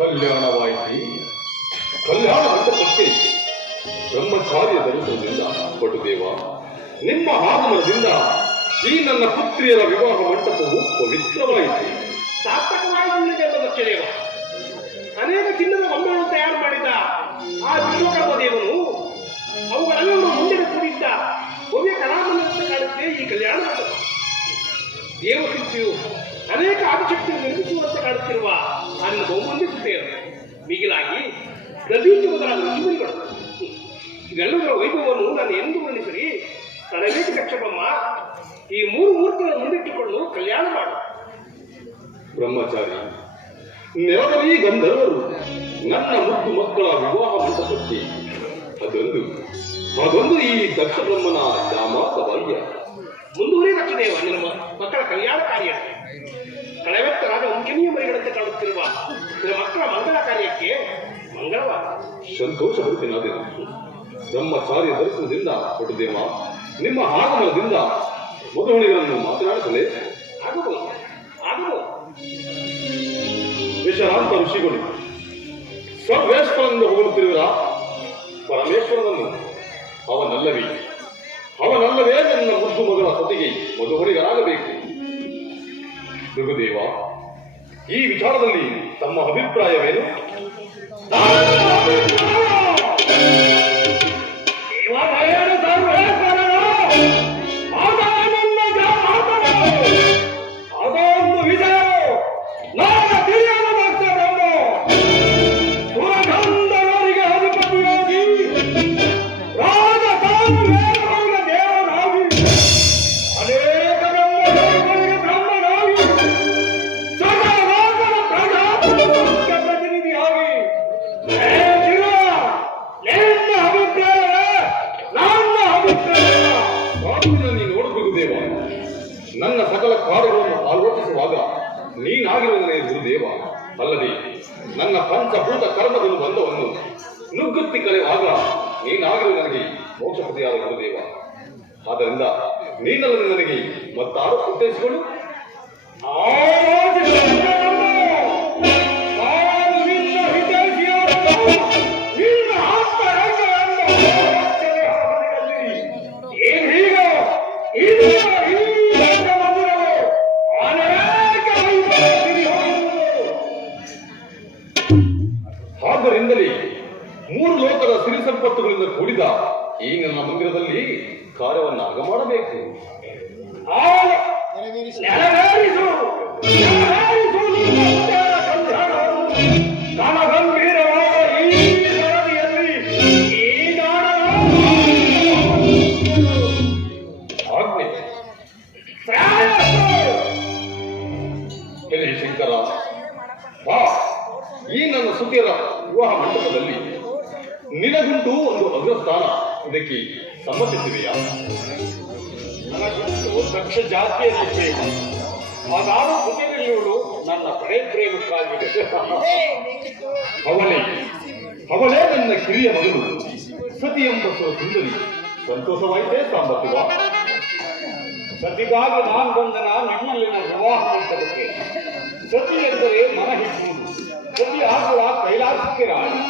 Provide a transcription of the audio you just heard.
ಕಲ್ಯಾಣವಾಯಿತು. ಕಲ್ಯಾಣ ಮಂಟಪಕ್ಕೆ ಬ್ರಹ್ಮಚಾರ್ಯ ಧರಿಸುವುದರಿಂದ ಪಟುದೇವ, ನಿಮ್ಮ ಆಗಮನದಿಂದ ಈ ನನ್ನ ಪುತ್ರಿಯರ ವಿವಾಹ ಮಂಟಪವು ಪವಿತ್ರವಾಯಿತು. ಸಾರ್ಥಕವಾಯಿತು ದಕ್ಷದೇವ. ಅನೇಕ ಚಿನ್ನದ ಬೊಂಬೆಗಳನ್ನು ತಯಾರು ಮಾಡಿದ ಆ ವಿಶ್ವಕರ್ಮ ದೇವನು ಅವುಗಳೆಲ್ಲರೂ ಮುಂದಿನ ಕೂಡಿದ್ದ ಭವ್ಯ ಕಲಾಮಂದಿರಕ್ಕೆ ಕಾಣುತ್ತೆ ಈ ಕಲ್ಯಾಣ ಮಂಟಪ. ದೇವಶಿಲ್ಪಿಯು ಅನೇಕ ಆದಿಶಕ್ತಿಯನ್ನು ನಿರ್ಮಿಸುವಂತೆ ಕಾಣುತ್ತಿರುವ ನನ್ನ ಬಹುಮಂದಿಸುತ್ತೇವೆ. ಮಿಗಿಲಾಗಿ ಗದೀಚು ಮೊದಲಾದ ಋಷಿಮುನಿಗಳು ಇವೆಲ್ಲದರ ವೈಭವವನ್ನು ನಾನು ಎಂದು ವರ್ಣಿಸಲಿ ತನವೇತಿ ಕಕ್ಷಪಮ್ಮ ಈ ಮೂರು ಮೂರ್ತಿಗಳ ಮುಂದಿಟ್ಟುಕೊಂಡು ಕಲ್ಯಾಣ ಮಾಡು. ಬ್ರಹ್ಮಚಾರಿ, ನೆರದಲ್ಲಿ ಗಂಧರ್ವರು ನನ್ನ ಮುದ್ದು ಮಕ್ಕಳ ವಿವಾಹ ಮಂಟಪಕ್ಕೆ ಅದೊಂದು ಈ ದಕ್ಷ ಬ್ರಹ್ಮನ ಜಾಮಾತ ಭಾಗ್ಯ. ಮುಂದುವರಿ ದಕ್ಷದೇವ, ನಿನ್ನ ಮಕ್ಕಳ ಕಲ್ಯಾಣ ಕಾರ್ಯ ಕಳವೆತ್ತರಾದ ಉಂಕಿನಿಯ ಮರಿಗಳಂತೆ ಕಾಣುತ್ತಿರುವ ನಿನ್ನ ಮಕ್ಕಳ ಮಂಗಳ ಕಾರ್ಯಕ್ಕೆ ಮಂಗಳವಾರ. ಸಂತೋಷ ಭರಿತನಾದೆನು. ಬ್ರಹ್ಮಚಾರ್ಯ ದರ್ಶನದಿಂದ ಪಟುದೇವ, ನಿಮ್ಮ ಆಗಮನದಿಂದ ಮಧುಮಣಿಗಳನ್ನು ಮಾತನಾಡಿಸಲೇ ಆಗಬಹುದು. ವಿಶ್ರಾಂತ ಋಷಿಗಳು ಸರ್ವೇಶ್ವರನಿಂದ ಹೊಗಳುತ್ತಿರುವಿರ ಪರಮೇಶ್ವರನನ್ನು. ಅವನಲ್ಲವೇ ನನ್ನ ಮುದ್ದು ಮಗಳ ಸತಿಗೆ ಮಧುಮಣಿಗರಾಗಬೇಕು. ಭೃಗುದೇವ, ಈ ವಿಚಾರದಲ್ಲಿ ತಮ್ಮ ಅಭಿಪ್ರಾಯವೇನು? ನನ್ನ ಸಕಲ ಕಾರ್ಯಗಳನ್ನು ಆಲೋಚಿಸುವಾಗ ನೀನಾಗಿರುವುದನೇ ಗುರುದೇವ. ಅಲ್ಲದೆ ನನ್ನ ಪಂಚಭೂತ ಕರ್ಮಗಳು ಬಂಧವನ್ನು ನುಗ್ಗುತ್ತಿ ಕಳೆಯುವಾಗ ನೀನಾಗಿರುವ ನನಗೆ ಮೋಕ್ಷಪತಿಯಾದ ಗುರುದೇವ. ಆದ್ದರಿಂದ ನೀನಲ್ಲ ನನಗೆ ಮತ್ತಾರು ಉದ್ದೇಶಗಳು? ಆದ್ದರಿಂದಲೇ ಮೂರು ಲೋಕದ ಸಿರಿ ಸಂಪತ್ತುಗಳಿಂದ ಕೂಡಿದ ಈ ನನ್ನ ಮಂದಿರದಲ್ಲಿ ಕಾರ್ಯವನ್ನಾಗ ಮಾಡಬೇಕು. ಸುತಿಯರ ವಿವಾಹ ಮಂಟಪದಲ್ಲಿ ನಿನಗುಂಟು ಒಂದು ಅಗ್ರಸ್ಥಾನ. ಇದಕ್ಕೆ ಸಮ್ಮತಿಸಿವೆಯಾ? ನನಗಂತೂ ದಕ್ಷ ಜಾತಿಯಲ್ಲಿ ಪ್ರೇಮ. ಅದಾರು ಜೊತೆಯಲ್ಲಿರುವುದು ನನ್ನ ಪ್ರೇಮಕ್ಕಾಗಿದೆ. ಅವಳೇ ನನ್ನ ಕಿರಿಯ ಮಗಳು ಸತಿ ಎಂಬ ಸುಂದರಿ. ಸಂತೋಷವಾಯಿತೇ ಸಾಂಬತ್ಯವ? ಸತಿಗಾಗಿ ನಾನು ಬಂದನ ನಿಮ್ಮಲ್ಲಿನ ವಿವಾಹ ಮಂಟಪಕ್ಕೆ. ಸತಿ ಎಂದರೆ ಮನ ಹಿಡಿಯುವುದು. ಸತಿ ಆಗುವ ಕೈಲಾಸಕ್ಕೆ ರಾಣಿ.